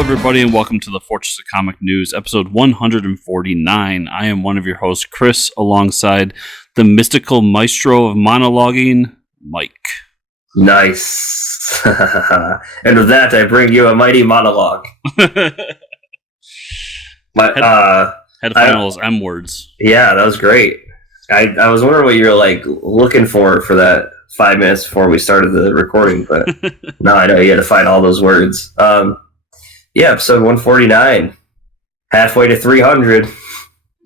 everybody, and welcome to the Fortress of Comic News, episode 149. I am one of your hosts, Chris, alongside the mystical maestro of monologuing, Mike. Nice. And with that, I bring you a mighty monologue. Had to find all those M words. Yeah, that was great. I was wondering what you were like looking for that 5 minutes before we started the recording, but no, I know you had to find all those words. Yeah, episode 149, halfway to 300.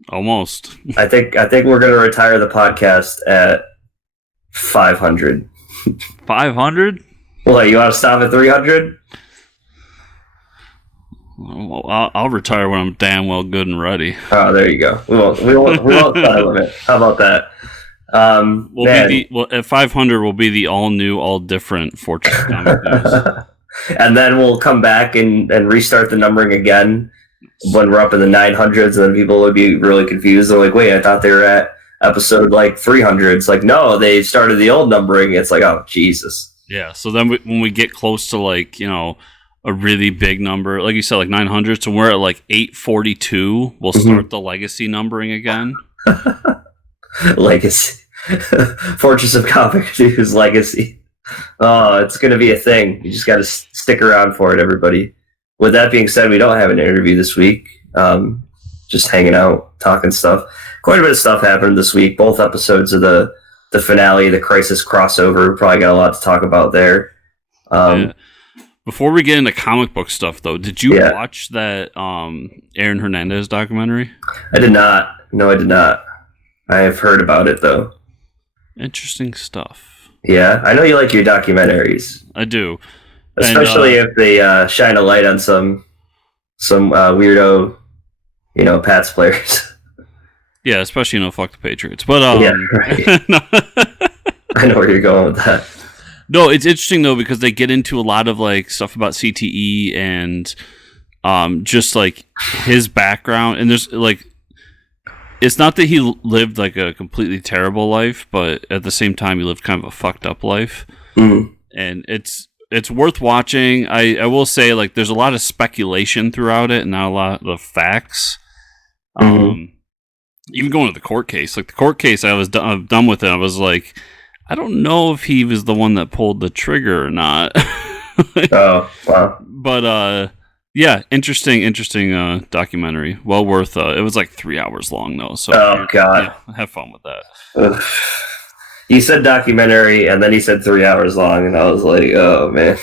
Almost. I think we're gonna retire the podcast at 500. 500? Well, you want to stop at 300? Well, I'll retire when I'm damn well good and ready. Oh, there you go. We won't set a limit. How about that? At 500, we'll be the all new, all different Fortress of Comic News. And then we'll come back and restart the numbering again when we're up in the 900s, and then people would be really confused. They're like, wait, I thought they were at episode like 300. It's like, no, they started the old numbering. It's like, oh, Jesus. Yeah, so then when we get close to like, a really big number, like you said, like 900, so we're at like 842, we'll start the legacy numbering again. Legacy. Fortress of Comic News Legacy. Oh, it's going to be a thing. You just got to stick around for it, everybody. With that being said, we don't have an interview this week. Just hanging out, talking stuff. Quite a bit of stuff happened this week. Both episodes of the finale, the Crisis crossover. Probably got a lot to talk about there. Yeah. Before we get into comic book stuff, though, did you watch that Aaron Hernandez documentary? I did not. No, I did not. I have heard about it, though. Interesting stuff. Yeah, I know you like your documentaries. I do. Especially if they shine a light on some weirdo, Pats players. Yeah, especially, fuck the Patriots. But, yeah, right. No. I know where you're going with that. No, it's interesting, though, because they get into a lot of, like, stuff about CTE and just, like, his background. And there's, like, it's not that he lived, like, a completely terrible life, but at the same time, he lived kind of a fucked up life. Mm-hmm. And it's worth watching. I will say, like, there's a lot of speculation throughout it and not a lot of facts. Even going to the court case. Like, the court case, I'm done with it. I was like, I don't know if he was the one that pulled the trigger or not. Oh, wow. But, yeah, interesting documentary. Well worth, it was like 3 hours long, though. So, oh, God. Yeah, have fun with that. Ugh. You said documentary, and then he said 3 hours long, and I was like, oh, man.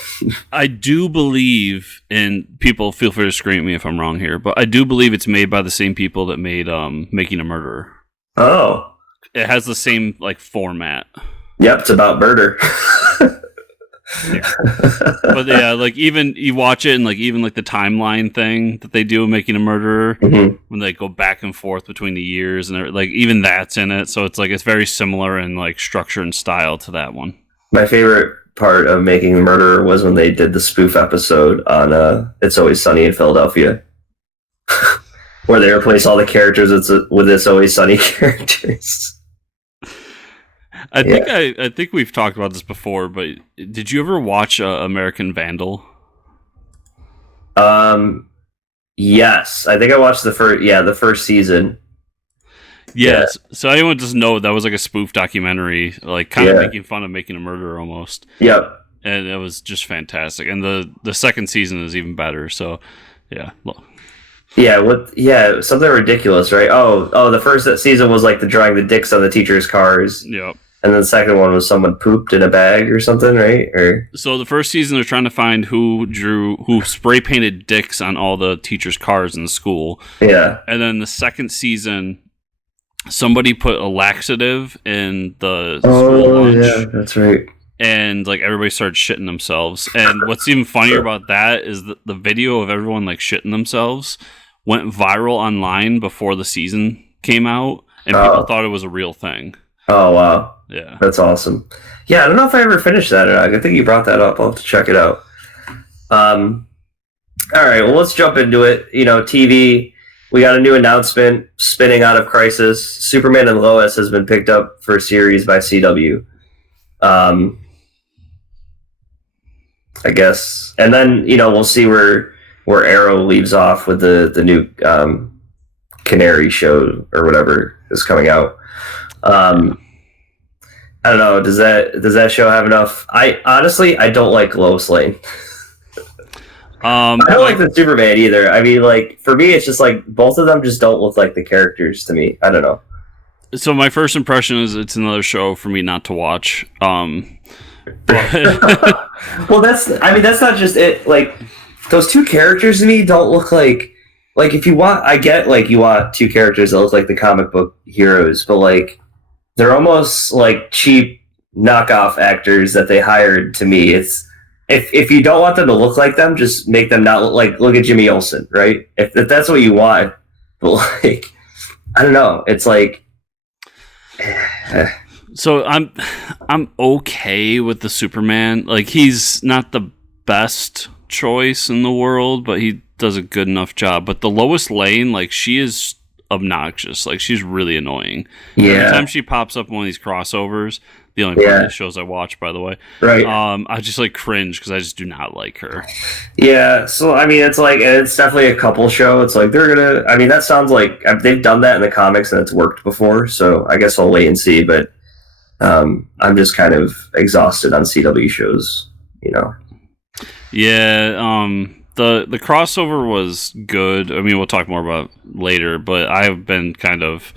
I do believe, and people feel free to scream at me if I'm wrong here, but I do believe it's made by the same people that made Making a Murderer. Oh. It has the same, like, format. Yep, it's about murder. Yeah. But yeah, like even you watch it and like even like the timeline thing that they do Making a Murderer, when they go back and forth between the years and like even that's in it. So it's like it's very similar in like structure and style to that one. My favorite part of Making a Murderer was when they did the spoof episode on It's Always Sunny in Philadelphia. Where they replace all the characters with It's Always Sunny characters. I think we've talked about this before, but did you ever watch American Vandal? Yes, I think I watched the first season. Yes. Yeah. So anyone doesn't know, that was like a spoof documentary, like kind of making fun of Making a Murderer almost. Yep. And it was just fantastic. And the second season is even better. So yeah. Yeah, something ridiculous, right? Oh, the first season was like the drawing the dicks on the teachers' cars. Yep. And then the second one was someone pooped in a bag or something, right? So the first season they're trying to find who spray painted dicks on all the teachers' cars in the school. Yeah. And then the second season, somebody put a laxative in the school lunch. Yeah, that's right. And like everybody started shitting themselves. And what's even funnier about that is that the video of everyone like shitting themselves went viral online before the season came out, and people thought it was a real thing. Oh, wow. Yeah. That's awesome. Yeah, I don't know if I ever finished that or not. I think you brought that up. I'll have to check it out. All right, well, let's jump into it. TV, we got a new announcement spinning out of Crisis. Superman and Lois has been picked up for a series by CW. I guess. And then, we'll see where where Arrow leaves off with the new Canary show or whatever is coming out. I don't know. Does that show have enough? I honestly don't like Lois Lane. I don't like the Superman either. I mean, like, for me, it's just like both of them just don't look like the characters to me. I don't know. So my first impression is it's another show for me not to watch. Well, that's not just it. Like, those two characters to me don't look like if you want, I get like you want two characters that look like the comic book heroes, but like they're almost like cheap knockoff actors that they hired. To me, it's if you don't want them to look like them, just make them not look at Jimmy Olsen, right? If that's what you want, but like I don't know, it's like. So I'm okay with the Superman. Like, he's not the best choice in the world, but he does a good enough job. But the Lois Lane, like, she is obnoxious. Like, she's really annoying. Yeah. Every time she pops up in one of these crossovers, the only part of the shows I watch, by the way, right? I just like cringe because I just do not like her. Yeah. So I mean, it's like it's definitely a couple show. It's like they're gonna. I mean, that sounds like they've done that in the comics and it's worked before. So I guess I'll wait and see. But I'm just kind of exhausted on CW shows. You know. Yeah. The crossover was good. I mean, we'll talk more about it later, but I've been kind of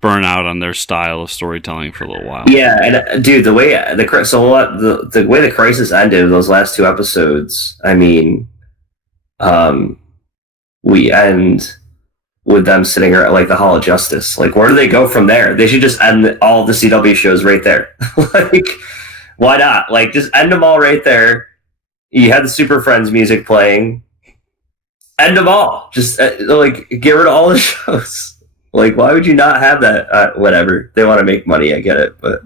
burn out on their style of storytelling for a little while. Yeah, and dude, the way the way the Crisis ended, those last two episodes, I mean, we end with them sitting around like the Hall of Justice. Like, where do they go from there? They should just end all the CW shows right there. Like, why not? Like, just end them all right there. You had the Super Friends music playing. End them all. Just like get rid of all the shows. Like, why would you not have that? Whatever. They want to make money, I get it, but...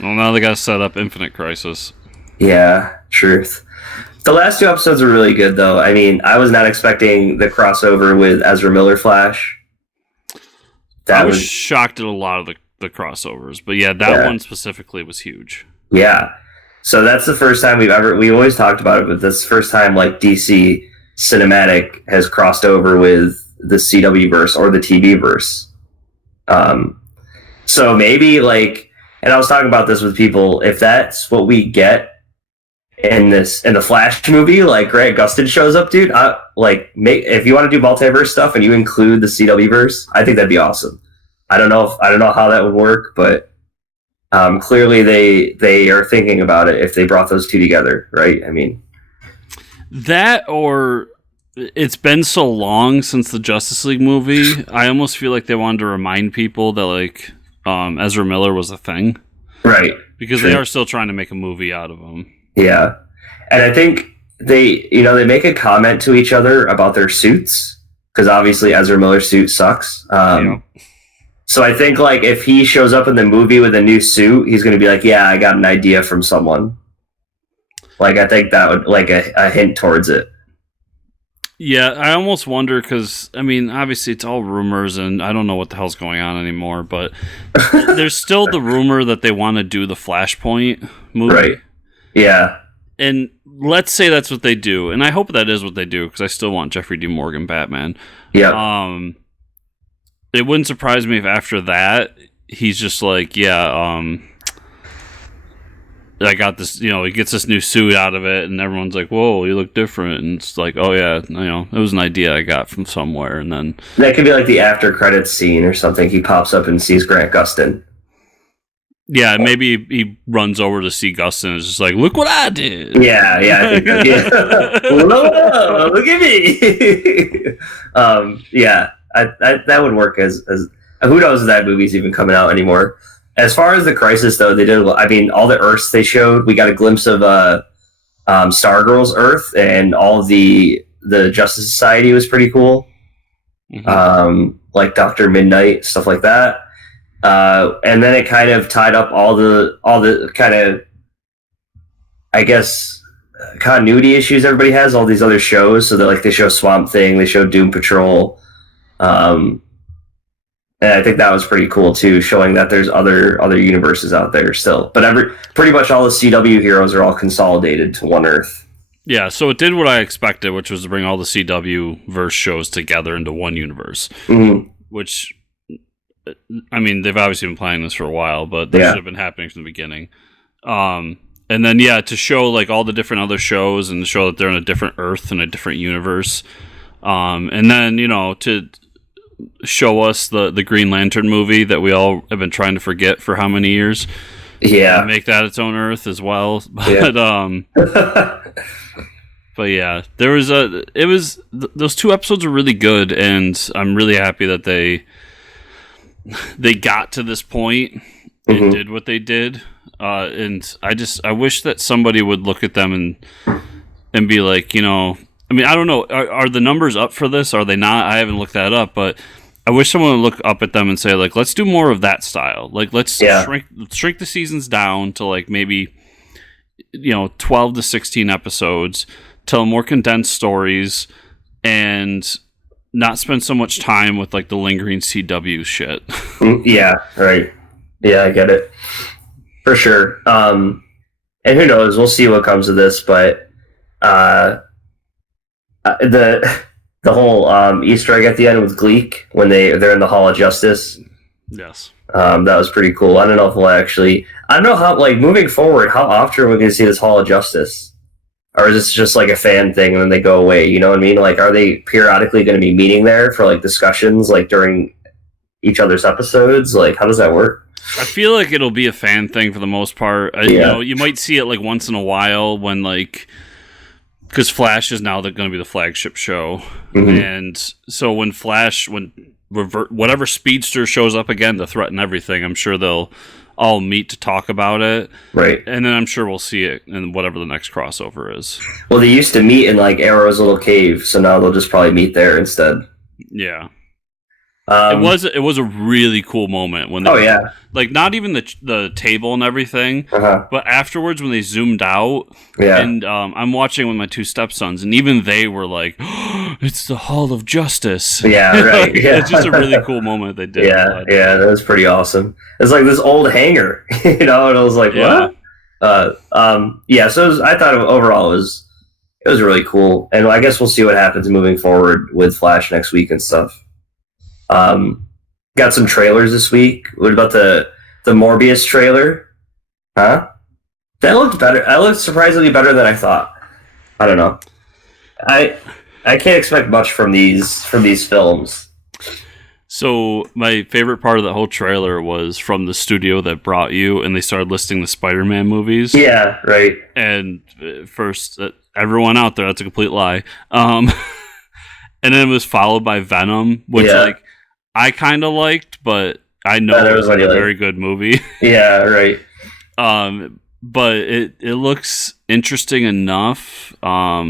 Well, now they got to set up Infinite Crisis. Yeah, truth. The last two episodes are really good, though. I mean, I was not expecting the crossover with Ezra Miller Flash. I was shocked at a lot of the crossovers, but yeah, that one specifically was huge. Yeah. So that's the first time we always talked about it, but this first time, like, DC Cinematic has crossed over with the CW verse or the TV verse. So maybe like, and I was talking about this with people, if that's what we get in the Flash movie, like Grant Gustin shows up, dude, if you want to do multiverse stuff and you include the CW verse, I think that'd be awesome. I don't know how that would work, but clearly they are thinking about it if they brought those two together, right? I mean, that, or it's been so long since the Justice League movie, I almost feel like they wanted to remind people that, like, Ezra Miller was a thing. Right. Because they are still trying to make a movie out of him. Yeah. And I think they make a comment to each other about their suits, because obviously Ezra Miller's suit sucks. So I think, like, if he shows up in the movie with a new suit, he's going to be like, yeah, I got an idea from someone. Like, I think that would, like, a hint towards it. Yeah, I almost wonder, because, I mean, obviously it's all rumors, and I don't know what the hell's going on anymore, but there's still the rumor that they want to do the Flashpoint movie. Right. Yeah. And let's say that's what they do, and I hope that is what they do, because I still want Jeffrey D. Morgan Batman. Yeah. It wouldn't surprise me if after that, he's just like, I got this, he gets this new suit out of it, and everyone's like, whoa, you look different. And it's like, oh, yeah, it was an idea I got from somewhere. And then that could be like the after credits scene or something. He pops up and sees Grant Gustin. Yeah, maybe he runs over to see Gustin and is just like, look what I did. Yeah. I think look at me. That would work as who knows if that movie's even coming out anymore. As far as the Crisis, though, they did. I mean, all the Earths they showed, we got a glimpse of Stargirl's Earth, and all of the Justice Society was pretty cool. Mm-hmm. Like Dr. Midnight, stuff like that. And then it kind of tied up all the kind of, I guess, continuity issues everybody has. All these other shows, so that, like, they show Swamp Thing, they show Doom Patrol. And I think that was pretty cool too, showing that there's other universes out there still. But pretty much all the CW heroes are all consolidated to one Earth. Yeah, so it did what I expected, which was to bring all the CW verse shows together into one universe. Mm-hmm. Which, I mean, they've obviously been planning this for a while, but this should have been happening from the beginning. And then, to show like all the different other shows and to show that they're in a different Earth and a different universe. And then, to show us the Green Lantern movie that we all have been trying to forget for how many years. Yeah. And make that its own Earth as well. But, but yeah, those 2 episodes were really good, and I'm really happy that they got to this point and did what they did. And I wish that somebody would look at them and be like, I mean, I don't know, are the numbers up for this? Are they not? I haven't looked that up, but I wish someone would look up at them and say, like, let's do more of that style. Like, let's shrink the seasons down to like maybe 12 to 16 episodes, tell more condensed stories, and not spend so much time with like the lingering CW shit. Yeah, right. Yeah, I get it. For sure. And who knows? We'll see what comes of this, but the whole Easter egg at the end with Gleek when they're in the Hall of Justice. Yes. That was pretty cool. I don't know if we'll actually... I don't know how, like, moving forward, how often are we going to see this Hall of Justice? Or is this just, like, a fan thing and then they go away? You know what I mean? Like, are they periodically going to be meeting there for, like, discussions, like, during each other's episodes? Like, how does that work? I feel like it'll be a fan thing for the most part. You might see it, like, once in a while when, like... Because Flash is now going to be the flagship show. Mm-hmm. And so when whatever speedster shows up again to threaten everything, I'm sure they'll all meet to talk about it. Right. And then I'm sure we'll see it in whatever the next crossover is. Well, they used to meet in, like, Arrow's little cave, so now they'll just probably meet there instead. Yeah. It was a really cool moment when they like not even the table and everything, but afterwards when they zoomed out, and I'm watching with my 2 stepsons, and even they were like, oh, "It's the Hall of Justice." Yeah, right. It's just a really cool moment they did. Yeah, that was pretty awesome. It's like this old hangar, and I was like, "What?" So I thought overall it was really cool, and I guess we'll see what happens moving forward with Flash next week and stuff. Got some trailers this week. What about the Morbius trailer? Huh? That looked better. That looked surprisingly better than I thought. I don't know. I can't expect much from these films. So my favorite part of the whole trailer was from the studio that brought you, and they started listing the Spider-Man movies. Yeah, right. And first, everyone out there, that's a complete lie. And then it was followed by Venom, which like I kind of liked, but I know it was a very good movie. Yeah, right. But it looks interesting enough. I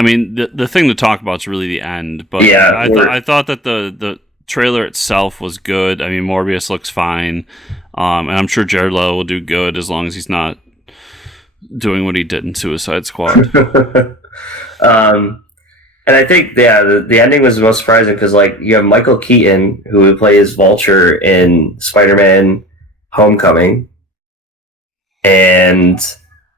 mean, the thing to talk about is really the end. But I thought that the trailer itself was good. I mean, Morbius looks fine, and I'm sure Jared Leto will do good as long as he's not doing what he did in Suicide Squad. And I think, the ending was the most surprising because, like, you have Michael Keaton, who plays Vulture in Spider-Man Homecoming, and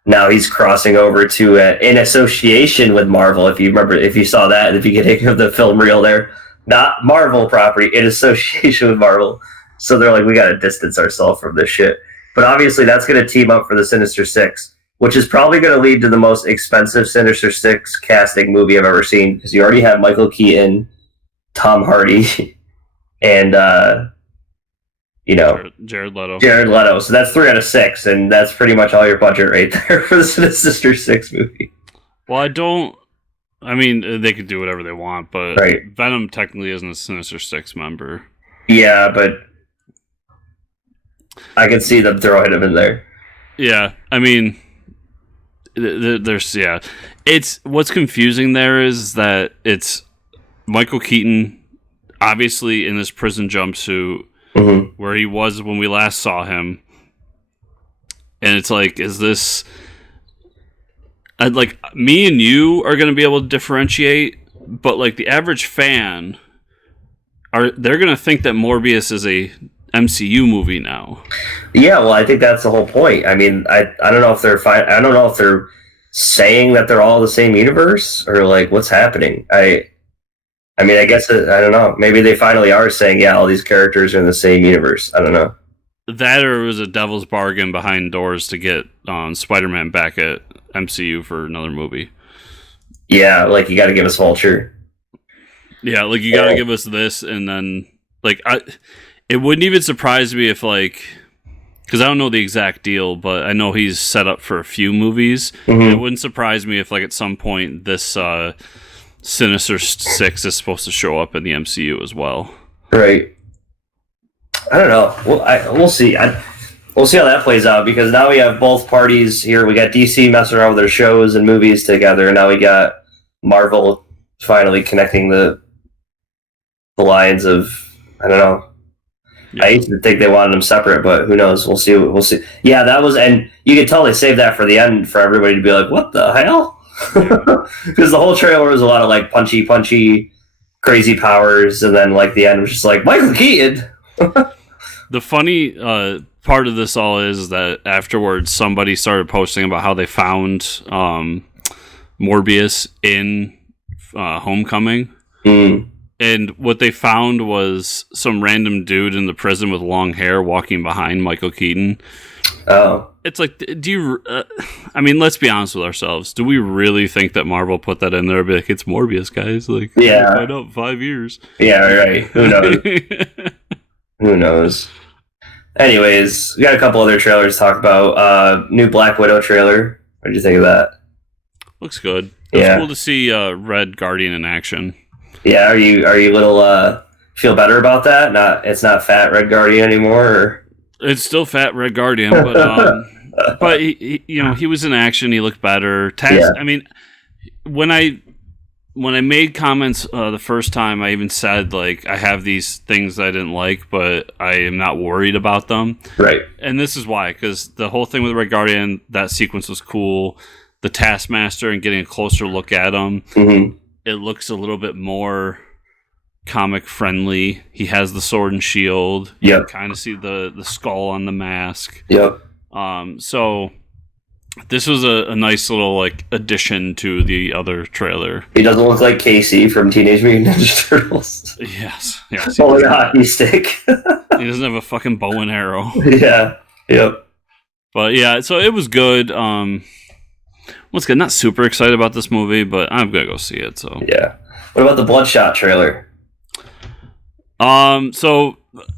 now he's crossing over to, in association with Marvel, if you saw that at the beginning of the film reel there. Not Marvel property, in association with Marvel. So they're like, we gotta distance ourselves from this shit. But obviously that's going to team up for the Sinister Six, which is probably going to lead to the most expensive Sinister Six casting movie I've ever seen, because you already have Michael Keaton, Tom Hardy, and Jared Leto. Jared Leto. So that's 3 out of 6, and that's pretty much all your budget right there for the Sinister Six movie. Well, I mean, they could do whatever they want, but Venom technically isn't a Sinister Six member. Yeah, but I can see them throwing him in there. Yeah, I mean, it's what's confusing there is that it's Michael Keaton, obviously in this prison jumpsuit, where he was when we last saw him, and it's like, is this like me and you are going to be able to differentiate, but like the average fan they're going to think that Morbius is a MCU movie now. Yeah, well, I think that's the whole point. I mean, I don't know if they're fine. I don't know if they're saying that they're all the same universe, or like what's happening? I mean, I guess I don't know. Maybe they finally are saying, yeah, all these characters are in the same universe. I don't know. That or it was a devil's bargain behind doors to get Spider-Man back at MCU for another movie. Yeah, like you got to give us Vulture. Yeah, like you got to give us this, and then like it wouldn't even surprise me if like, because I don't know the exact deal, but I know he's set up for a few movies. Mm-hmm. It wouldn't surprise me if like at some point this Sinister Six is supposed to show up in the MCU as well. Right. I don't know. We'll see. We'll see how that plays out, because now we have both parties here. We got DC messing around with their shows and movies together, and now we got Marvel finally connecting the lines of, I don't know. Yeah. I used to think they wanted them separate, but who knows? We'll see. We'll see. Yeah, that was, and you could tell they saved that for the end for everybody to be like, what the hell? Because the whole trailer was a lot of like punchy, crazy powers, and then like the end was just like Michael Keaton. The funny part of this all is that afterwards somebody started posting about how they found Morbius in Homecoming. And what they found was some random dude in the prison with long hair walking behind Michael Keaton. Oh. It's like, do you... I mean, let's be honest with ourselves. Do we really think that Marvel put that in there and be like, it's Morbius, guys? Like, yeah. Find out in 5 years. Yeah, right. Who knows? Who knows? Anyways, we got a couple other trailers to talk about. New Black Widow trailer. What did you think of that? Looks good. It was cool to see Red Guardian in action. Yeah, are you a little feel better about that? It's not fat Red Guardian anymore. Or? It's still fat Red Guardian, but he was in action. He looked better. I mean, when I made comments the first time, I even said like I have these things that I didn't like, but I am not worried about them. Right. And this is why, because the whole thing with Red Guardian, that sequence was cool. The Taskmaster and getting a closer look at him. Mm-hmm. It looks a little bit more comic friendly. He has the sword and shield. You can kind of see the skull on the mask. Yep. So this was a nice little like addition to the other trailer. He doesn't look like Casey from Teenage Mutant Ninja Turtles. Yes. Holding a hockey stick. He doesn't have a fucking bow and arrow. Yeah. Yep. But yeah, so it was good. Once again, not super excited about this movie, but I'm gonna go see it. So yeah. What about the Bloodshot trailer? So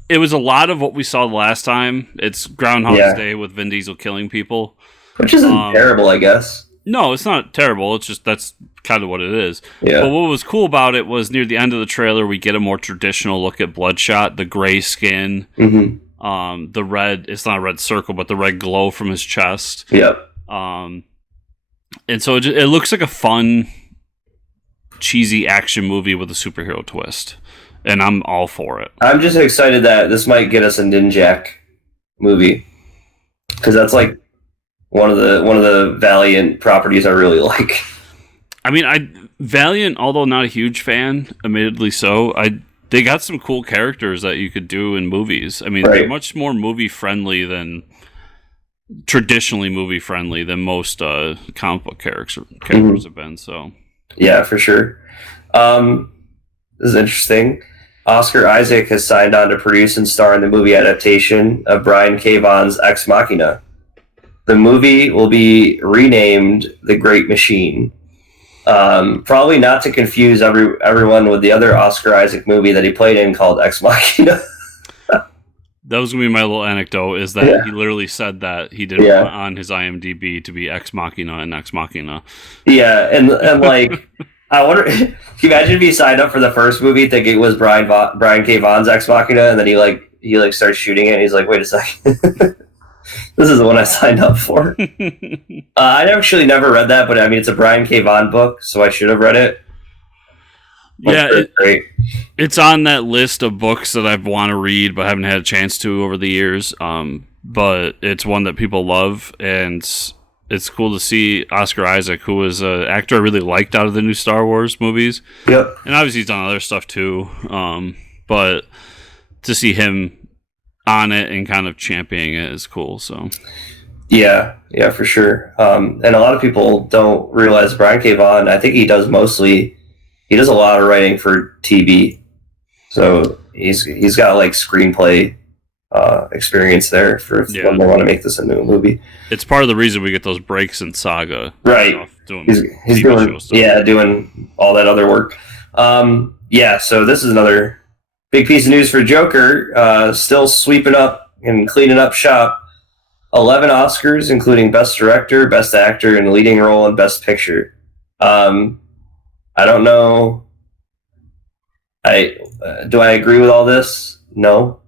it was a lot of what we saw the last time. It's Groundhog's Day with Vin Diesel killing people, which isn't terrible, I guess. No, it's not terrible. It's just that's kind of what it is. Yeah. But what was cool about it was near the end of the trailer, we get a more traditional look at Bloodshot, the gray skin, the red. It's not a red circle, but the red glow from his chest. Yep. And so it looks like a fun, cheesy action movie with a superhero twist. And I'm all for it. I'm just excited that this might get us a Ninjak movie, because that's like one of the Valiant properties I really like. I mean, Valiant, although not a huge fan, admittedly so, they got some cool characters that you could do in movies. I mean, they're much more traditionally movie friendly than most comic book characters have been. So yeah, for sure. This is interesting. Oscar Isaac has signed on to produce and star in the movie adaptation of Brian K. Vaughan's Ex Machina. The movie will be renamed The Great Machine. Probably not to confuse everyone with the other Oscar Isaac movie that he played in called Ex Machina. That was going to be my little anecdote, is that he literally said that he didn't want on his IMDb to be Ex Machina and Ex Machina. Yeah, and like... I wonder. Can you imagine if he signed up for the first movie thinking it was Brian K. Vaughan's Ex Machina, and then he starts shooting it, and he's like, "Wait a second, this is the one I signed up for." I actually never read that, but I mean, it's a Brian K. Vaughan book, so I should have read it. It's on that list of books that I want to read, but haven't had a chance to over the years. But it's one that people love, and it's cool to see Oscar Isaac, who was an actor I really liked out of the new Star Wars movies. Yep. And obviously he's done other stuff too. But to see him on it and kind of championing it is cool. So Yeah, yeah, for sure. And a lot of people don't realize Brian K. Vaughan, I think he does a lot of writing for TV. So he's got like screenplay experience there for when they want to make this into a movie. It's part of the reason we get those breaks in Saga. Right. He's doing all that other work. Yeah, so this is another big piece of news for Joker. Still sweeping up and cleaning up shop. 11 Oscars, including Best Director, Best Actor in Leading Role, and Best Picture. I don't know. Do I agree with all this? No.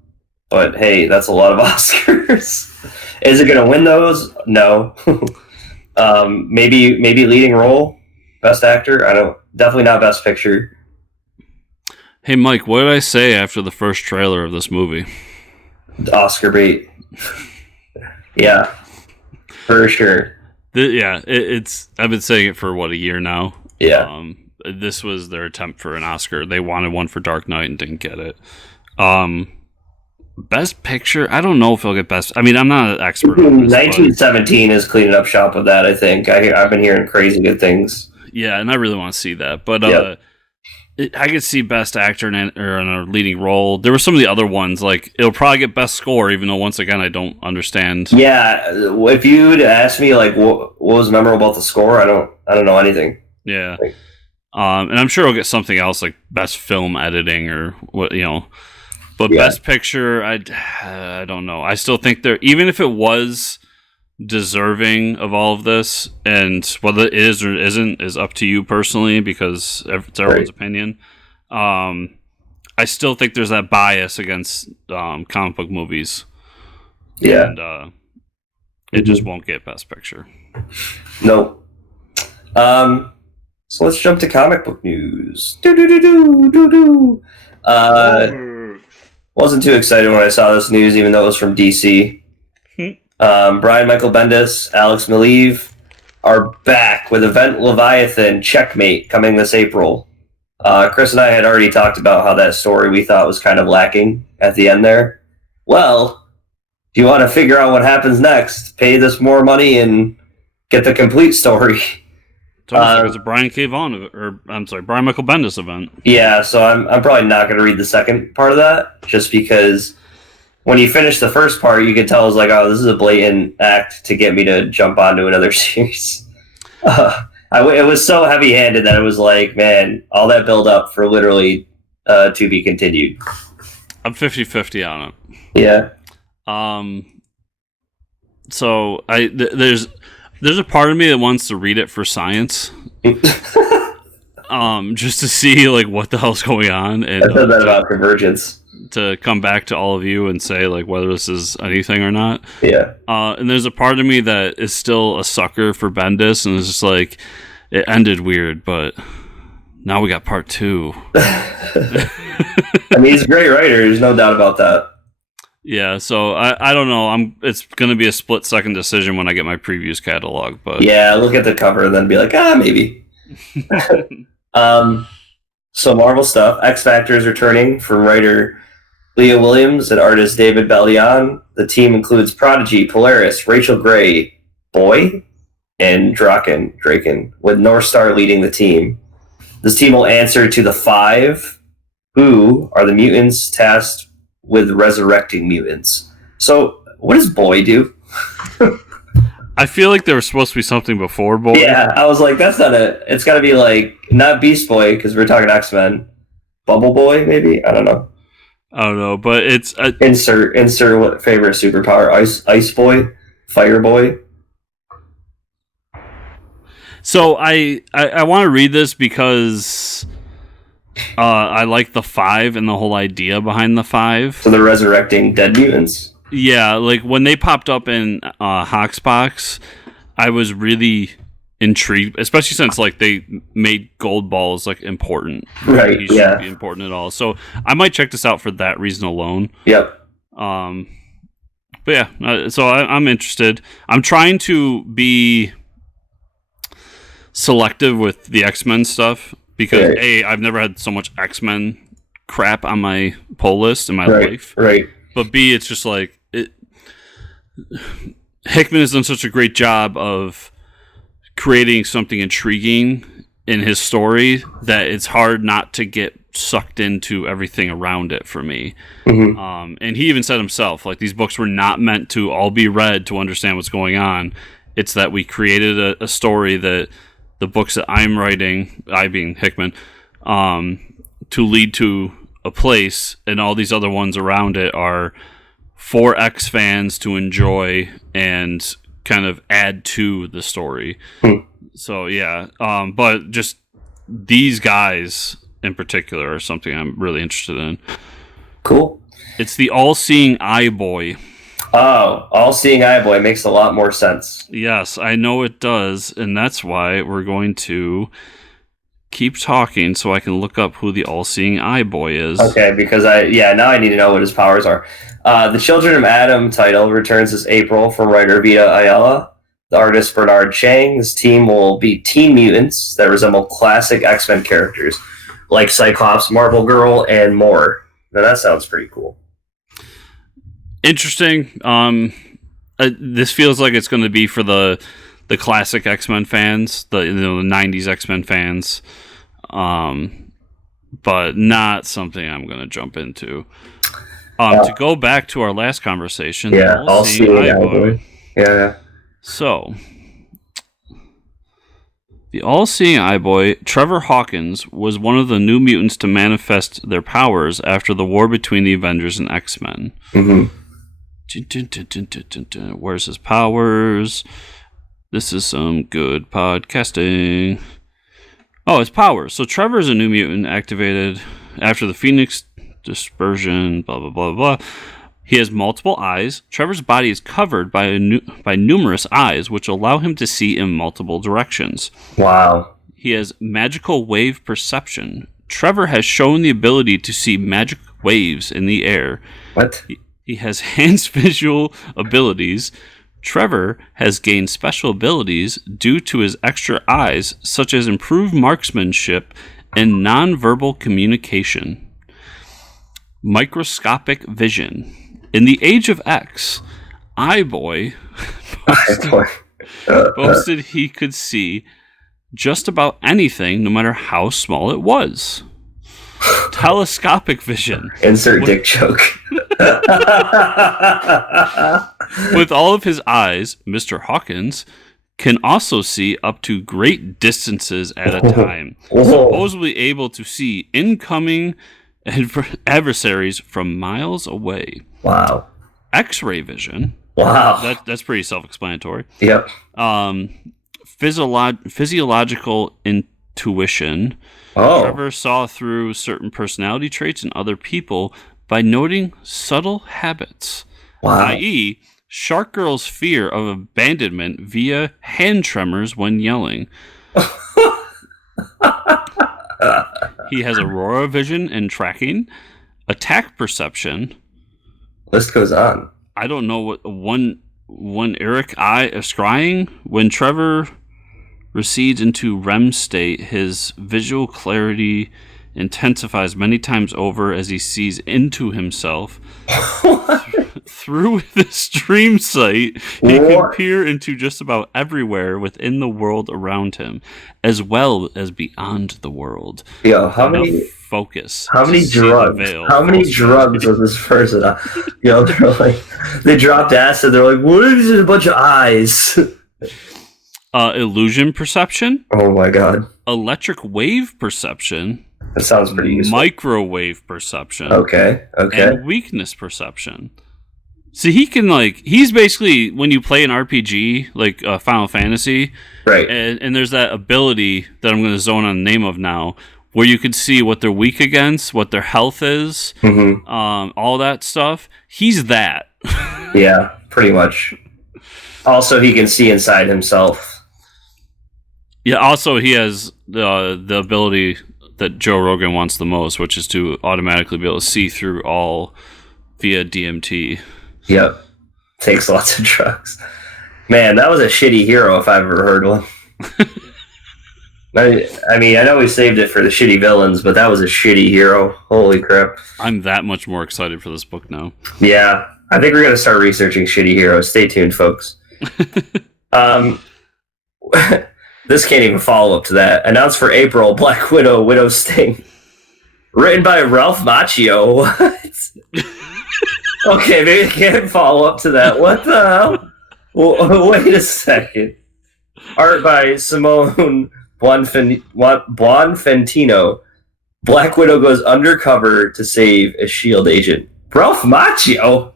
But hey, that's a lot of Oscars. Is it going to win those? No. Maybe Leading Role, Best Actor. I don't. Definitely not Best Picture. Hey, Mike, what did I say after the first trailer of this movie? Oscar bait. Yeah, for sure. It's. I've been saying it for a year now. Yeah. This was their attempt for an Oscar. They wanted one for Dark Knight and didn't get it. Best Picture. I don't know if they'll get best. I mean, I'm not an expert on this. 1917 is cleaning up shop with that. I think I've been hearing crazy good things. Yeah, and I really want to see that, but I could see Best Actor in a leading role. There were some of the other ones, like it'll probably get Best Score, even though once again I don't understand. Yeah, if you'd ask me like what was memorable about the score, I don't know anything. Yeah, and I'm sure it'll get something else like Best Film Editing or what But Best Picture, I don't know. I still think even if it was deserving of all of this, and whether it is or isn't is up to you personally, because it's everyone's opinion. I still think there's that bias against comic book movies. Yeah, and it just won't get Best Picture. Nope. So let's jump to comic book news. Wasn't too excited when I saw this news, even though it was from DC. Brian Michael Bendis, Alex Maleev are back with Event Leviathan Checkmate coming this April. Chris and I had already talked about how that story we thought was kind of lacking at the end there. Well, if you want to figure out what happens next, pay this more money and get the complete story. It's almost like it's a Brian K. Vaughan, Brian Michael Bendis event. Yeah, so I'm probably not going to read the second part of that, just because when you finish the first part, you can tell it's like, oh, this is a blatant act to get me to jump onto another series. It was so heavy-handed that it was like, man, all that build-up for literally to be continued. I'm 50-50 on it. Yeah. So there's a part of me that wants to read it for science. Just to see like what the hell's going on, and I said that about Convergence. To come back to all of you and say like whether this is anything or not. Yeah. And there's a part of me that is still a sucker for Bendis, and it's just like it ended weird, but now we got part 2. I mean, he's a great writer. There's no doubt about that. Yeah, so I don't know. It's going to be a split-second decision when I get my previews catalog. But yeah, look at the cover and then be like, maybe. So Marvel stuff. X Factor is returning from writer Leah Williams and artist David Ballion. The team includes Prodigy, Polaris, Rachel Gray, Boy, and Draken, with North Star leading the team. This team will answer to the 5, who are the mutants tasked with resurrecting mutants. So, what does Boy do? I feel like there was supposed to be something before Boy. Yeah, I was like, that's not it. It's got to be like, not Beast Boy, because we're talking X-Men. Bubble Boy, maybe? I don't know. But it's... Insert what favorite superpower. Ice Boy? Fire Boy? So, I want to read this because... I like the 5 and the whole idea behind the 5. So they're resurrecting dead mutants. Yeah, like when they popped up in Hoxbox, I was really intrigued, especially since like they made gold balls like important. Right. He shouldn't be important at all. So I might check this out for that reason alone. Yep. But yeah, so I'm interested. I'm trying to be selective with the X-Men stuff. Because A, I've never had so much X-Men crap on my pull list in my life. Right. But B, it's just like Hickman has done such a great job of creating something intriguing in his story that it's hard not to get sucked into everything around it for me. Mm-hmm. And he even said himself, like, these books were not meant to all be read to understand what's going on. It's that we created a story that the books that I'm writing, I being Hickman, to lead to a place, and all these other ones around it are for X fans to enjoy and kind of add to the story. So yeah, but just these guys in particular are something I'm really interested in. Cool. It's the all-seeing eye boy. Oh, all-seeing eye boy makes a lot more sense. Yes, I know it does, and that's why we're going to keep talking so I can look up who the all-seeing eye boy is. Okay, because now I need to know what his powers are. The Children of Adam title returns this April from writer Vita Ayala. The artist Bernard Chang. This team will be Teen Mutants that resemble classic X-Men characters like Cyclops, Marvel Girl, and more. Now that sounds pretty cool. Interesting. This feels like it's going to be for the classic X-Men fans, the 90s X-Men fans, but not something I'm going to jump into. To go back to our last conversation, all-seeing eye boy. Yeah. So, the all-seeing eye boy, Trevor Hawkins, was one of the new mutants to manifest their powers after the war between the Avengers and X-Men. Mm-hmm. Where's his powers? This is some good podcasting. Oh, his powers. So Trevor is a new mutant activated after the Phoenix dispersion, blah, blah, blah, blah. He has multiple eyes. Trevor's body is covered by numerous eyes, which allow him to see in multiple directions. Wow. He has magical wave perception. Trevor has shown the ability to see magic waves in the air. What? He has enhanced visual abilities. Trevor has gained special abilities due to his extra eyes, such as improved marksmanship and nonverbal communication. Microscopic vision. In the Age of X, Eye-Boy boasted he could see just about anything, no matter how small it was. Telescopic vision. Insert dick joke. With all of his eyes, Mr. Hawkins can also see up to great distances at a time, supposedly able to see incoming adversaries from miles away. Wow. X-ray vision. Wow. That's pretty self-explanatory. Yep. Physiological intuition. Oh. Trevor saw through certain personality traits in other people by noting subtle habits. Wow. I.e., Shark Girl's fear of abandonment via hand tremors when yelling. He has aurora vision and tracking, attack perception. List goes on. I don't know what one Eric eye scrying. When Trevor recedes into REM state, his visual clarity intensifies many times over as he sees into himself. Through this dream sight, he can peer into just about everywhere within the world around him, as well as beyond the world. Yo, how many focus? How many drugs? How many drugs was this person on? Yo, they're like, they dropped acid. They're like, what is it? A bunch of eyes. Illusion perception. Oh my god. Electric wave perception. That sounds pretty useful. Microwave perception. Okay. And weakness perception. See, he's basically, when you play an RPG, like Final Fantasy, right? And there's that ability that I'm going to zone on the name of now, where you can see what they're weak against, what their health is, all that stuff. He's that. Yeah, pretty much. Also, he can see inside himself. Yeah, also he has the ability that Joe Rogan wants the most, which is to automatically be able to see through all via DMT. Yep. Takes lots of drugs. Man, that was a shitty hero if I've ever heard one. I mean, I know we saved it for the shitty villains, but that was a shitty hero. Holy crap. I'm that much more excited for this book now. Yeah. I think we're going to start researching shitty heroes. Stay tuned, folks. This can't even follow up to that. Announced for April, Black Widow, Widow Sting. Written by Ralph Macchio. What? Okay, maybe I can't follow up to that. What the hell? Wait a second. Art by Simone Buonfantino. Black Widow goes undercover to save a S.H.I.E.L.D. agent. Ralph Macchio?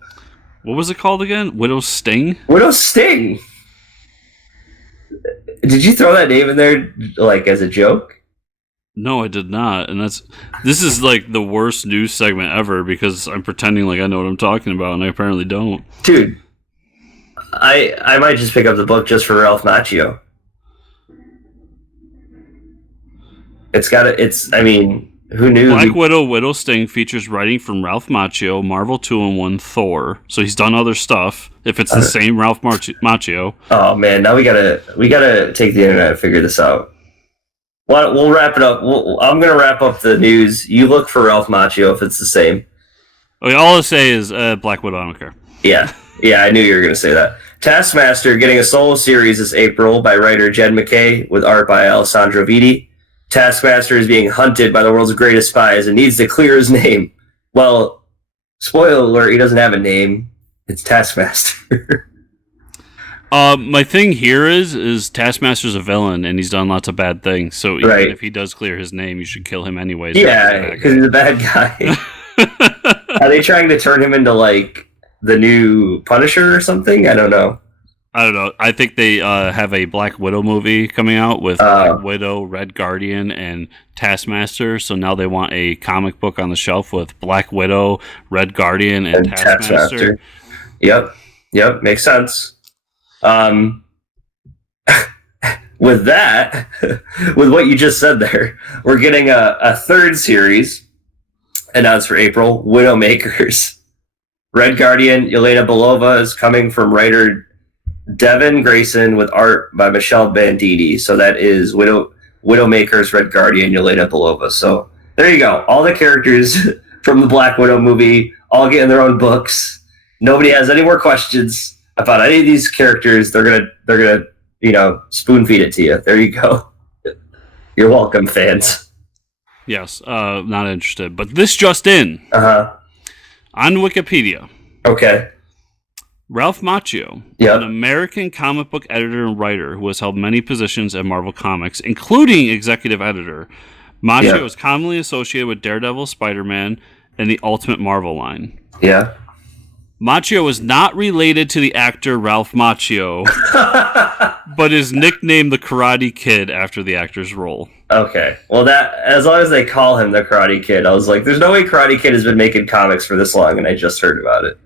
What was it called again? Widow Sting? Widow Sting? Did you throw that name in there, like, as a joke? No, I did not. And this is like the worst news segment ever because I'm pretending like I know what I'm talking about and I apparently don't. Dude, I might just pick up the book just for Ralph Macchio. I mean, who knew? Black Widow, Widow Sting features writing from Ralph Macchio, Marvel 2-in-1 Thor. So he's done other stuff. If it's the same Ralph Macchio. Oh man, now we gotta take the internet and figure this out. Well, we'll wrap it up. I'm gonna wrap up the news. You look for Ralph Macchio if it's the same. Okay, all I'll say is Black Widow. I don't care. Yeah, I knew you were gonna say that. Taskmaster getting a solo series this April by writer Jed MacKay with art by Alessandro Vitti. Taskmaster is being hunted by the world's greatest spies and needs to clear his name. Well, spoiler alert, he doesn't have a name. It's Taskmaster. My thing here is Taskmaster's a villain and he's done lots of bad things. So even if he does clear his name, you should kill him anyways. Yeah, because he's a bad guy. Are they trying to turn him into like the new Punisher or something? I don't know. I think they have a Black Widow movie coming out with Black Widow, Red Guardian, and Taskmaster. So now they want a comic book on the shelf with Black Widow, Red Guardian, and Taskmaster. Yep, makes sense. With that, with what you just said there, we're getting a third series announced for April, Widowmakers. Red Guardian, Yelena Belova is coming from writer Devin Grayson with art by Michelle Bandini. So that is Widowmakers, Red Guardian, Yelena Belova. So there you go. All the characters from the Black Widow movie all getting their own books. Nobody has any more questions about any of these characters. They're gonna spoon feed it to you. There you go. You're welcome, fans. Yes, not interested. But this just in. On Wikipedia. Okay. Ralph Macchio, an American comic book editor and writer who has held many positions at Marvel Comics, including executive editor. Macchio is commonly associated with Daredevil, Spider-Man, and the Ultimate Marvel line. Yeah. Macchio is not related to the actor Ralph Macchio, but is nicknamed the Karate Kid after the actor's role. Okay. Well, that as long as they call him the Karate Kid, I was like, there's no way Karate Kid has been making comics for this long, and I just heard about it.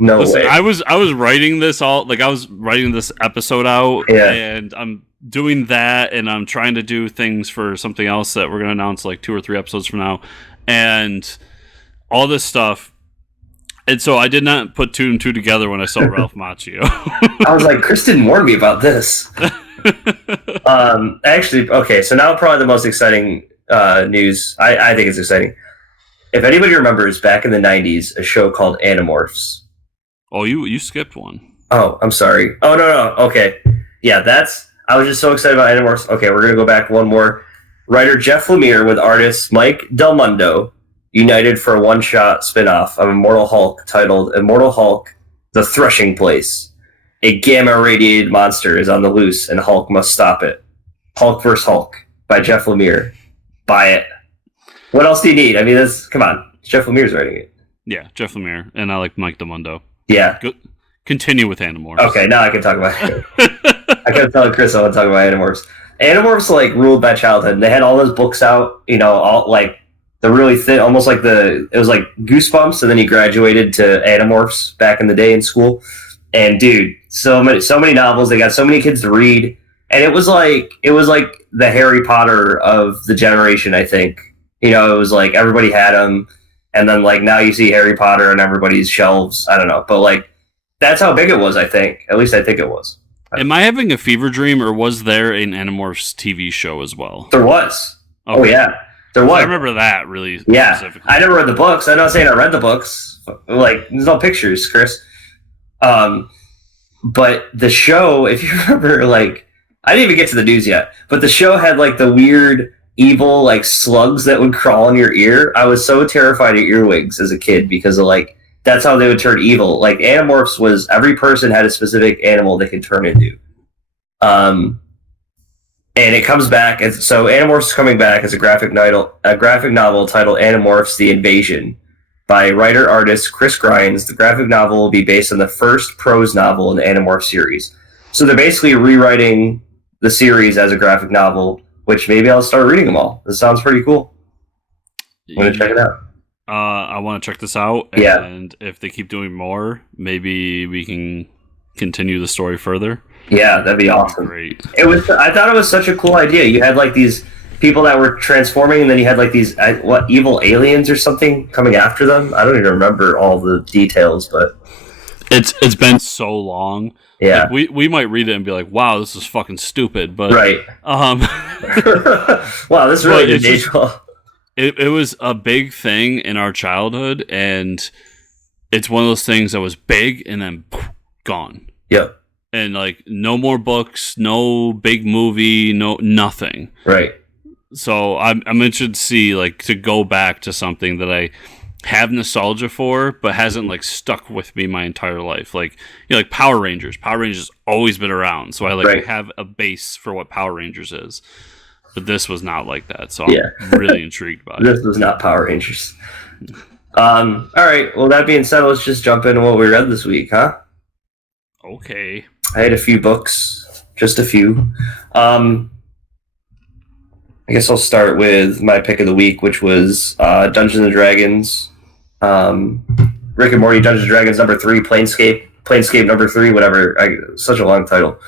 Listen, way. I was writing this I was writing this episode out, and I'm doing that, and I'm trying to do things for something else that we're going to announce like 2 or 3 episodes from now, and all this stuff. And so I did not put 2 and 2 together when I saw Ralph Macchio. I was like, Chris didn't warn me about this. Actually, okay, so now probably the most exciting news. I think it's exciting. If anybody remembers, back in the 90s, a show called Animorphs. Oh, you skipped one. Oh, I'm sorry. Oh, no. Okay. Yeah, I was just so excited about Animorphs. Okay, we're going to go back one more. Writer Jeff Lemire with artist Mike Del Mundo united for a one-shot spin-off of Immortal Hulk titled Immortal Hulk, The Threshing Place. A gamma-radiated monster is on the loose, and Hulk must stop it. Hulk vs. Hulk by Jeff Lemire. Buy it. What else do you need? I mean, come on. Jeff Lemire's writing it. Yeah, Jeff Lemire, and I like Mike Del Mundo. Yeah. Continue with Animorphs. Okay, now I can talk about it. I kept telling Chris I want to talk about Animorphs. Animorphs ruled my childhood. They had all those books out, all like the really thin, almost like it was like Goosebumps, and then he graduated to Animorphs back in the day in school. And dude, so many novels. They got so many kids to read, and it was like the Harry Potter of the generation. I think it was like everybody had them. And then, now you see Harry Potter on everybody's shelves. I don't know. But, that's how big it was, I think. At least I think it was. Am I having a fever dream, or was there an Animorphs TV show as well? There was. Okay. Oh, yeah. There was. I remember that really specifically. I never read the books. I'm not saying I read the books. There's no pictures, Chris. But the show, if you remember, like, I didn't even get to the news yet, but the show had like the weird evil like slugs that would crawl in your ear. I was so terrified of earwigs as a kid because of like that's how they would turn evil. Like Animorphs was every person had a specific animal they could turn into. And it comes back as so Animorphs is coming back as a graphic novel titled Animorphs: The Invasion by writer artist Chris Grimes. The graphic novel will be based on the first prose novel in the Animorphs series. So they're basically rewriting the series as a graphic novel, which maybe I'll start reading them all. This sounds pretty cool. I'm gonna check it out. I want to check this out, and if they keep doing more, maybe we can continue the story further. Yeah, that'd be awesome. Great. It was. I thought it was such a cool idea. You had like these people that were transforming, and then you had like these evil aliens or something coming after them. I don't even remember all the details, but it's been so long. Yeah, like, we might read it and be like, "Wow, this is fucking stupid," but right. Wow, this really did age well. It was a big thing in our childhood, and it's one of those things that was big and then gone. Yep. And like no more books, no big movie, no nothing. Right. So I'm interested to see like to go back to something that I have nostalgia for, but hasn't like stuck with me my entire life. Like you know, like Power Rangers. Power Rangers always been around, so I like right. have a base for what Power Rangers is. But this was not like that, so yeah. I'm really intrigued by it. This was not Power Rangers. All right. Well, that being said, let's just jump into what we read this week, huh? Okay. I had a few books, just a few. I guess I'll start with my pick of the week, which was Dungeons and Dragons, Rick and Morty, Dungeons and Dragons number 3, Planescape number 3, whatever. Such a long title.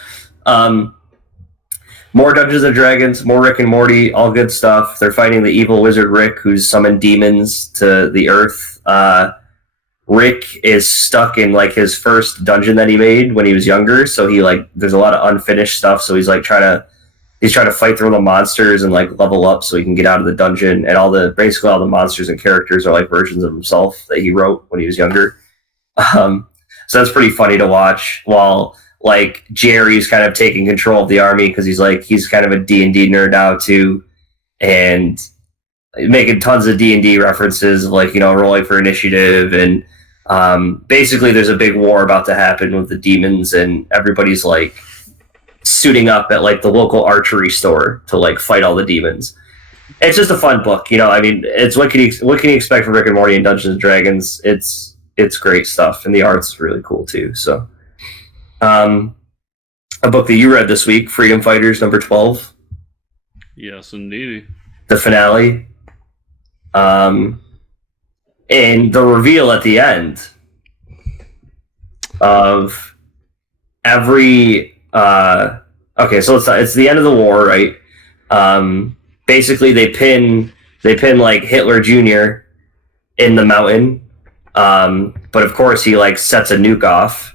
More Dungeons and Dragons, more Rick and Morty, all good stuff. They're fighting the evil wizard Rick, who's summoned demons to the Earth. Rick is stuck in like his first dungeon that he made when he was younger, so he like there's a lot of unfinished stuff. So he's like trying to fight through the monsters and like level up so he can get out of the dungeon. And basically all the monsters and characters are like versions of himself that he wrote when he was younger. So that's pretty funny to watch while like Jerry's kind of taking control of the army because he's kind of a D&D nerd now too, and making tons of D&D references, like, you know, rolling for initiative, and basically there's a big war about to happen with the demons, and everybody's like suiting up at like the local archery store to like fight all the demons. It's just a fun book, you know. I mean, it's what can you expect from Rick and Morty and Dungeons and Dragons? It's great stuff, and the art's really cool too. So, a book that you read this week, Freedom Fighters number 12. Yes, indeed. The finale. And the reveal at the end of every okay, so it's the end of the war, right? Basically they pin like Hitler Jr. in the mountain, but of course he like sets a nuke off,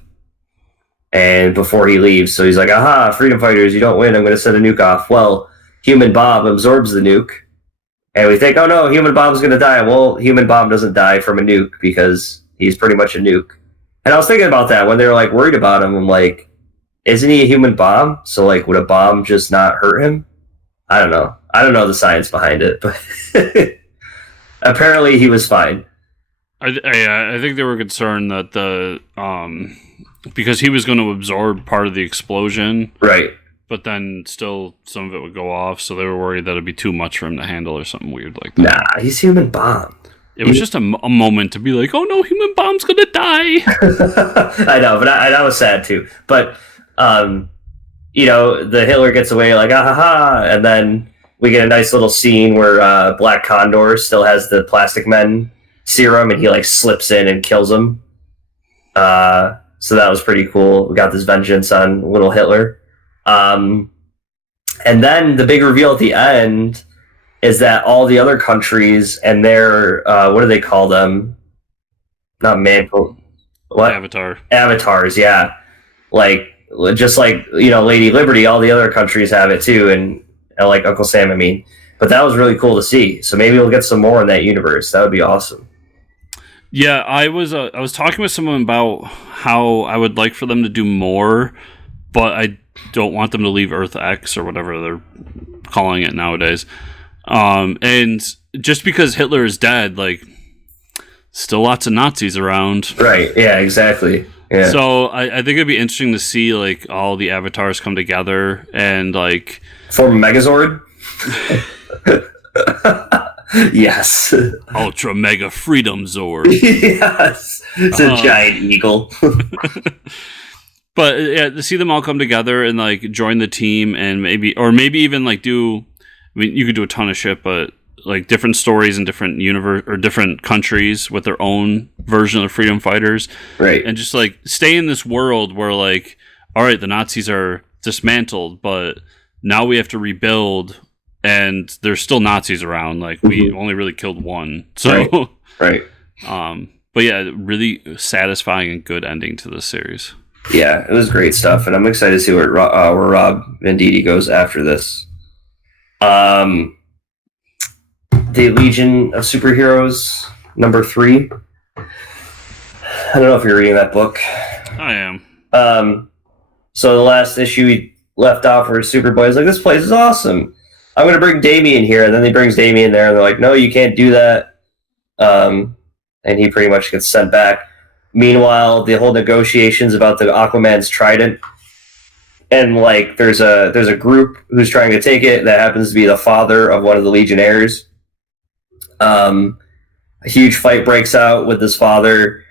and before he leaves, so he's like, aha, freedom fighters, you don't win, I'm going to set a nuke off. Well, Human Bob absorbs the nuke, and we think, oh no, Human Bob's going to die. Well, Human Bob doesn't die from a nuke because he's pretty much a nuke. And I was thinking about that when they were like worried about him. I'm like, isn't he a human bomb? So like, would a bomb just not hurt him? I don't know. I don't know the science behind it, but apparently he was fine. I think they were concerned that because he was going to absorb part of the explosion, right? But then still some of it would go off, so they were worried that it'd be too much for him to handle or something weird like that. Nah, he's human bomb. It was just a moment to be like, oh no, human bomb's gonna die. I know, but I was sad too. But you know, the Hitler gets away like ah ha ha, and then we get a nice little scene where Black Condor still has the Plastic Men serum, and he like slips in and kills him. So that was pretty cool. We got this vengeance on little Hitler. And then the big reveal at the end is that all the other countries and their what do they call them? Not mantle. What? Avatars, yeah. Like just like, you know, Lady Liberty, all the other countries have it too, and like Uncle Sam, I mean. But that was really cool to see. So maybe we'll get some more in that universe. That would be awesome. Yeah, I was talking with someone about how I would like for them to do more, but I don't want them to leave Earth X or whatever they're calling it nowadays. And just because Hitler is dead, like, still lots of Nazis around. Right. Yeah. Exactly. Yeah. So I think it'd be interesting to see like all the avatars come together and like form a Megazord. Yes. Ultra Mega Freedom Zord. Yes. It's a giant eagle. But yeah, to see them all come together and like join the team and maybe even like do. I mean, you could do a ton of shit, but like different stories in different universe or different countries with their own version of freedom fighters, right? And just like stay in this world where like, all right, the Nazis are dismantled, but now we have to rebuild, and there's still Nazis around. Like we only really killed one, so right. But yeah, really satisfying and good ending to this series. Yeah, it was great stuff, and I'm excited to see where Rob Venditti goes after this. The Legion of Superheroes, number 3. I don't know if you're reading that book. I am. So the last issue we left off where Superboy is like, this place is awesome. I'm going to bring Damian here. And then he brings Damian there, and they're like, no, you can't do that. And he pretty much gets sent back. Meanwhile, the whole negotiations about the Aquaman's trident, and like there's a group who's trying to take it that happens to be the father of one of the Legionnaires. A huge fight breaks out with his father.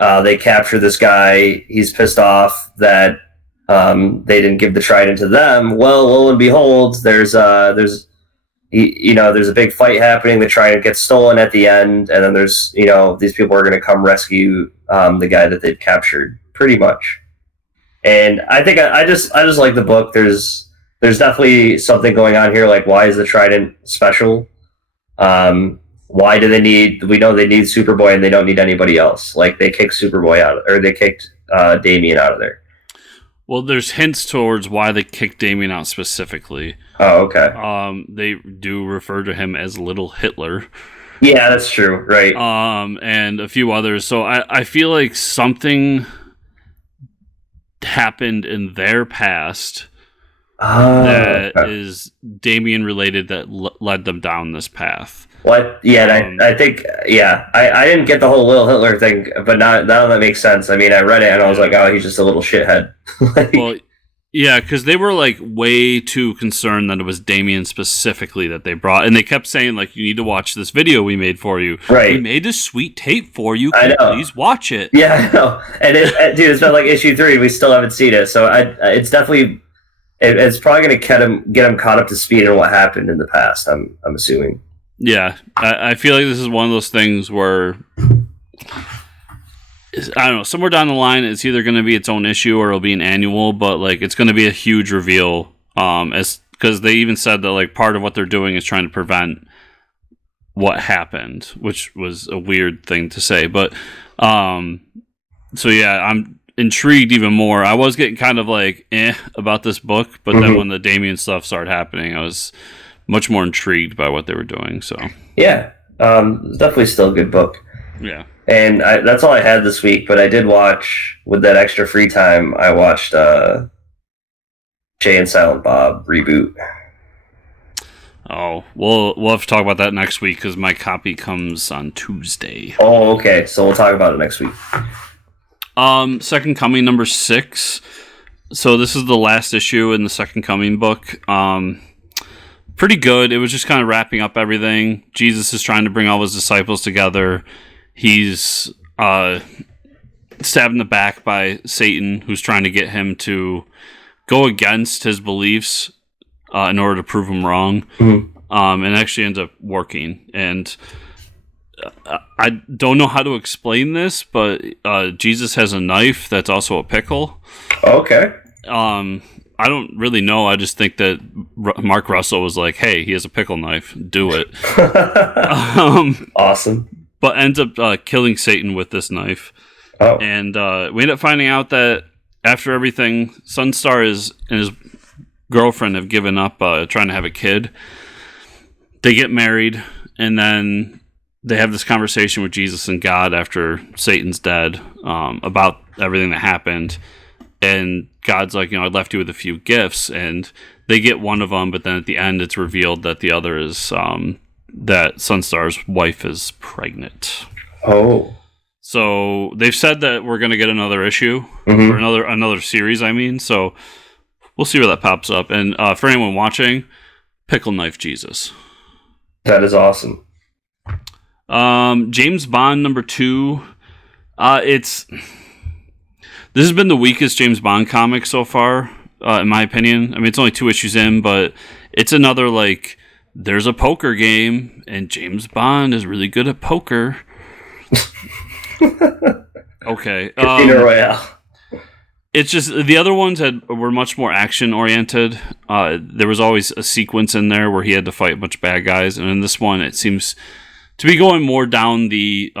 They capture this guy. He's pissed off that they didn't give the trident to them. Well, lo and behold, there's a big fight happening. The trident gets stolen at the end, and then there's these people are going to come rescue the guy that they've captured, pretty much. And I think I just like the book. There's definitely something going on here. Like, why is the trident special? Why do they need? We know they need Superboy, and they don't need anybody else. Like, they kicked Superboy out, or they kicked Damian out of there. Well, there's hints towards why they kicked Damian out specifically. Oh, okay. They do refer to him as Little Hitler. Yeah, that's true. Right. And a few others. So I feel like something happened in their past that is Damian related that led them down this path. What? Yeah, I think, I didn't get the whole Little Hitler thing, but now that makes sense. I mean, I read it and I was like, oh, he's just a little shithead. Well, yeah, because they were like way too concerned that it was Damian specifically that they brought, and they kept saying like, you need to watch this video we made for you. Right. We made this sweet tape for you. I know. Please watch it. Yeah, I know. And dude, it's been like issue 3. We still haven't seen it, so it's definitely it's probably going to get him caught up to speed on what happened in the past. I'm assuming. Yeah, I feel like this is one of those things where, I don't know, somewhere down the line it's either going to be its own issue or it'll be an annual, but like it's going to be a huge reveal. Because they even said that like part of what they're doing is trying to prevent what happened, which was a weird thing to say. But so yeah, I'm intrigued even more. I was getting kind of like about this book, but then when the Damian stuff started happening, I was much more intrigued by what they were doing. So yeah, definitely still a good book. Yeah, and that's all I had this week. But I did watch, with that extra free time, I watched Jay and Silent Bob reboot. Oh, we'll have to talk about that next week because my copy comes on Tuesday. Oh, okay. So we'll talk about it next week. Second Coming number 6. So this is the last issue in the Second Coming book. Pretty good. It was just kind of wrapping up everything. Jesus is trying to bring all his disciples together. He's stabbed in the back by Satan, who's trying to get him to go against his beliefs in order to prove him wrong. And actually ends up working. And I don't know how to explain this, but Jesus has a knife that's also a pickle. Okay. I don't really know. I just think that Mark Russell was like, hey, he has a pickle knife. Do it. Awesome. But ends up killing Satan with this knife. Oh. And we end up finding out that after everything, Sunstar and his girlfriend have given up trying to have a kid. They get married, and then they have this conversation with Jesus and God after Satan's dead about everything that happened. And God's like, I left you with a few gifts. And they get one of them, but then at the end it's revealed that the other is that Sunstar's wife is pregnant. Oh. So they've said that we're going to get another issue, or another series, I mean. So we'll see where that pops up. And for anyone watching, Pickle Knife Jesus. That is awesome. James Bond number 2. This has been the weakest James Bond comic so far, in my opinion. I mean, it's only 2 issues in, but it's another, like, there's a poker game, and James Bond is really good at poker. Okay. Casino Royale. It's just, the other ones were much more action-oriented. There was always a sequence in there where he had to fight a bunch of bad guys, and in this one, it seems to be going more down the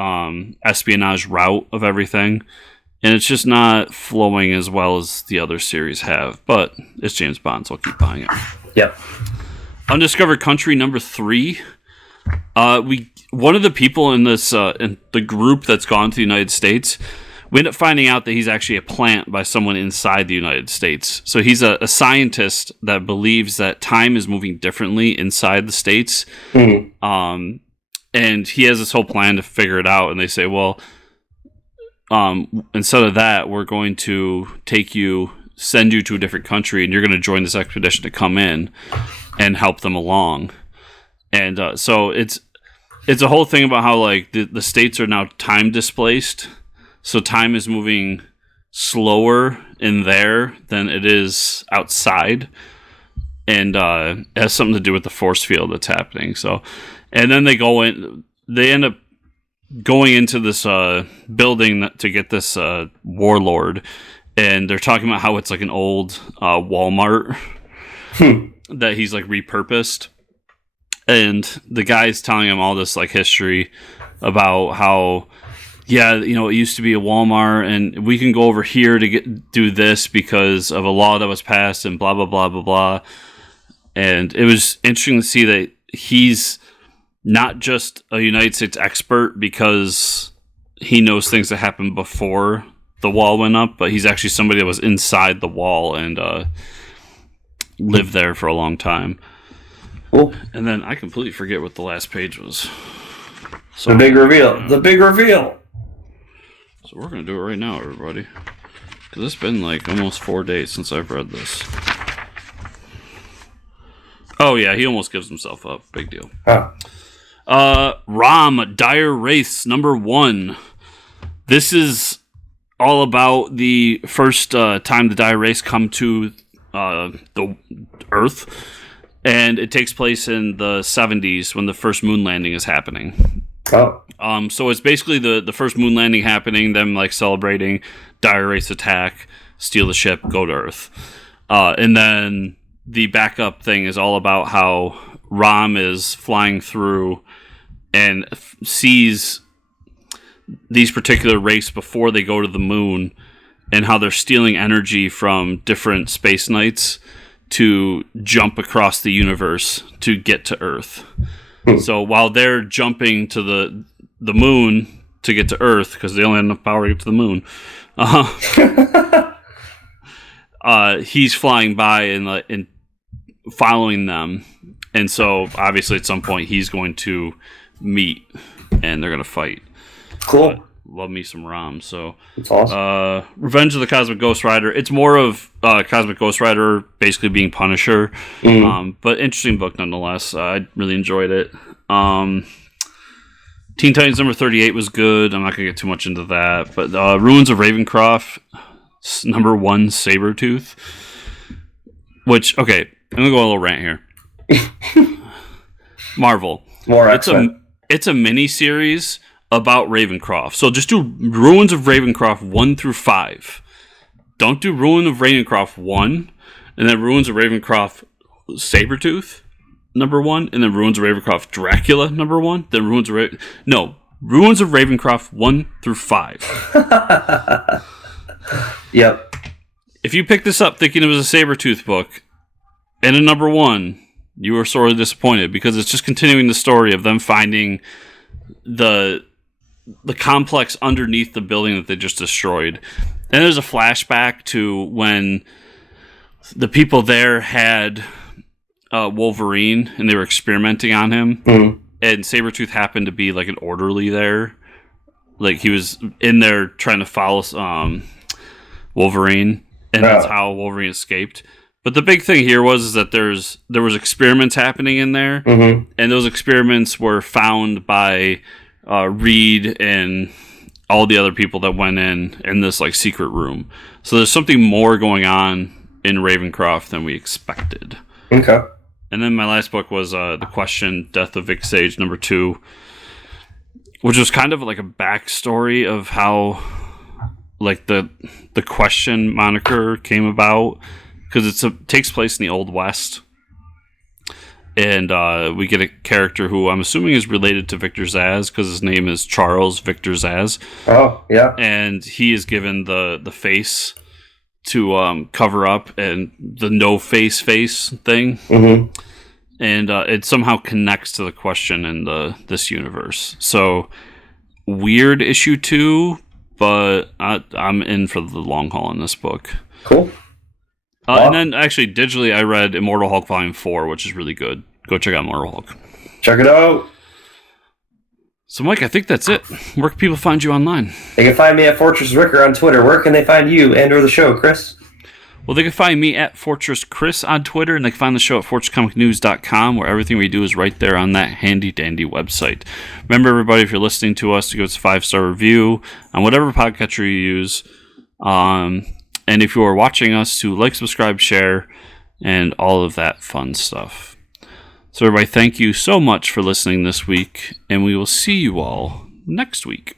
espionage route of everything. And it's just not flowing as well as the other series have. But it's James Bond, so I'll keep buying it. Yep. Undiscovered Country number 3. One of the people in this in the group that's gone to the United States, we end up finding out that he's actually a plant by someone inside the United States. So he's a scientist that believes that time is moving differently inside the states. Mm-hmm. And he has this whole plan to figure it out. And they say, well, instead of that, we're going to send you to a different country, and you're going to join this expedition to come in and help them along. And so it's a whole thing about how, like, the states are now time displaced, so time is moving slower in there than it is outside, and it has something to do with the force field that's happening. So, and then they end up going into this building to get this warlord, and they're talking about how it's like an old Walmart that he's like repurposed, and the guy's telling him all this like history about how, yeah, it used to be a Walmart, and we can go over here to do this because of a law that was passed, and blah blah blah blah blah. And it was interesting to see that he's not just a United States expert because he knows things that happened before the wall went up, but he's actually somebody that was inside the wall and lived there for a long time. Cool. And then I completely forget what the last page was. So, the big reveal. The big reveal. So we're going to do it right now, everybody. Because it's been like almost 4 days since I've read this. Oh, yeah, he almost gives himself up. Big deal. Huh. Rom, Dire Wraiths, number 1. This is all about the first time the Dire Wraiths come to the Earth, and it takes place in the 70s when the first moon landing is happening. Oh. So it's basically the first moon landing happening, them like celebrating, Dire Wraiths attack, steal the ship, go to Earth. And then the backup thing is all about how Rom is flying through and sees these particular wraiths before they go to the moon, and how they're stealing energy from different space knights to jump across the universe to get to Earth. So while they're jumping to the moon to get to Earth, because they only have enough power to get to the moon, he's flying by and following them. And so obviously at some point he's going to meet and they're going to fight. Cool. Love me some Rom. So that's awesome. Revenge of the Cosmic Ghost Rider. It's more of Cosmic Ghost Rider basically being Punisher. But interesting book nonetheless. I really enjoyed it. Teen Titans number 38 was good. I'm not going to get too much into that. But Ruins of Ravencroft, number 1, Sabretooth. Which, okay, I'm going to go on a little rant here. Marvel. More X-Men. It's a mini-series about Ravencroft. So just do Ruins of Ravencroft 1 through 5. Don't do Ruin of Ravencroft 1, and then Ruins of Ravencroft Sabretooth, number 1, and then Ruins of Ravencroft Dracula, number 1, then Ruins of Ruins of Ravencroft 1 through 5. Yep. If you picked this up thinking it was a Sabretooth book, and a number 1, you were sorely disappointed, because it's just continuing the story of them finding the complex underneath the building that they just destroyed. And there's a flashback to when the people there had Wolverine and they were experimenting on him. Mm-hmm. And Sabretooth happened to be like an orderly there. Like he was in there trying to follow Wolverine. And that's how Wolverine escaped. But the big thing here was that there was experiments happening in there. Mm-hmm. And those experiments were found by Reed and all the other people that went in this like secret room. So there's something more going on in Ravencroft than we expected. Okay. And then my last book was The Question, Death of Vic Sage, #2, which was kind of like a backstory of how like the Question moniker came about, because it takes place in the Old West. And we get a character who I'm assuming is related to Victor Zsasz, because his name is Charles Victor Zsasz. Oh, yeah. And he is given the face to cover up and the no face thing. Mm-hmm. And it somehow connects to the Question in this universe. So, weird issue 2, but I'm in for the long haul in this book. Cool. And then, actually, digitally, I read Immortal Hulk Volume 4, which is really good. Go check out Immortal Hulk. Check it out. So, Mike, I think that's it. Where can people find you online? They can find me at Fortress Ricker on Twitter. Where can they find you and or the show, Chris? Well, they can find me at Fortress Chris on Twitter, and they can find the show at FortressComicNews.com, where everything we do is right there on that handy-dandy website. Remember, everybody, if you're listening to us, to give us a 5-star review on whatever podcatcher you use. And if you are watching us, to like, subscribe, share, and all of that fun stuff. So everybody, thank you so much for listening this week, and we will see you all next week.